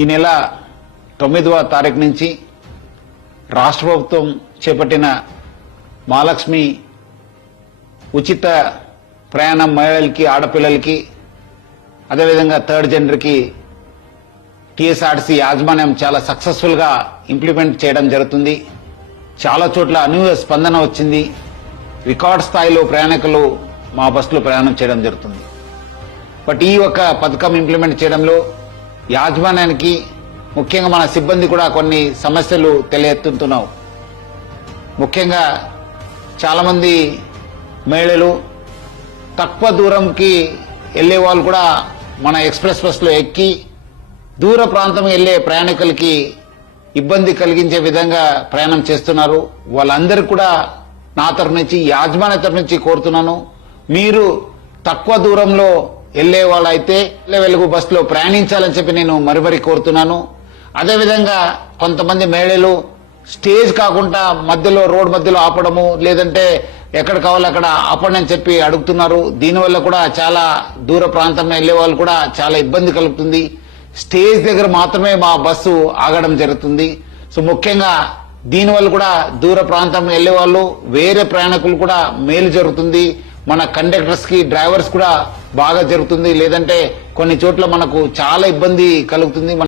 ఈ నెల తొమ్మిదవ తారీఖు నుంచి రాష్ట్ర ప్రభుత్వం చేపట్టిన మహాలక్ష్మి ఉచిత ప్రయాణం మహిళలకి ఆడపిల్లలకి అదేవిధంగా థర్డ్ జెండర్కి టీఎస్ఆర్సీ యాజమాన్యం చాలా సక్సెస్ఫుల్గా ఇంప్లిమెంట్ చేయడం జరుగుతుంది. చాలా చోట్ల అనూహ్య స్పందన వచ్చింది. రికార్డ్ స్థాయిలో ప్రయాణికులు మా బస్సులో ప్రయాణం చేయడం జరుగుతుంది. బట్ ఈ ఒక పథకం ఇంప్లిమెంట్ చేయడంలో యాజమాన్యానికి ముఖ్యంగా మన సిబ్బంది కూడా కొన్ని సమస్యలు తెలియెత్తుతున్నావు ముఖ్యంగా చాలామంది మహిళలు తక్కువ దూరంకి వెళ్ళే వాళ్ళు కూడా మన ఎక్స్ప్రెస్ బస్సులో ఎక్కి దూర ప్రాంతం వెళ్ళే ప్రయాణికులకి ఇబ్బంది కలిగించే విధంగా ప్రయాణం చేస్తున్నారు. వాళ్ళందరూ కూడా నా తరఫు నుంచి యాజమాన్య తరఫు నుంచి కోరుతున్నాను మీరు తక్కువ దూరంలో వెళ్ళే వాళ్ళైతే వెలుగు బస్సులో ప్రయాణించాలని చెప్పి నేను మరి మరీ కోరుతున్నాను. అదేవిధంగా కొంతమంది మహిళలు స్టేజ్ కాకుండా మధ్యలో రోడ్ మధ్యలో ఆపడము లేదంటే ఎక్కడ కావాలో అక్కడ ఆపండి అని చెప్పి అడుగుతున్నారు. దీనివల్ల కూడా చాలా దూర ప్రాంతం వెళ్ళే వాళ్ళు కూడా చాలా ఇబ్బంది కలుగుతుంది. స్టేజ్ దగ్గర మాత్రమే మా బస్సు ఆగడం జరుగుతుంది. సో ముఖ్యంగా దీనివల్ల కూడా దూర ప్రాంతం వెళ్ళే వాళ్ళు వేరే ప్రయాణికులు కూడా మేలు జరుగుతుంది. మన కండక్టర్స్కి డ్రైవర్స్ కూడా బాగా జరుగుతుంది. లేదంటే కొన్ని చోట్ల మనకు చాలా ఇబ్బంది కలుగుతుంది.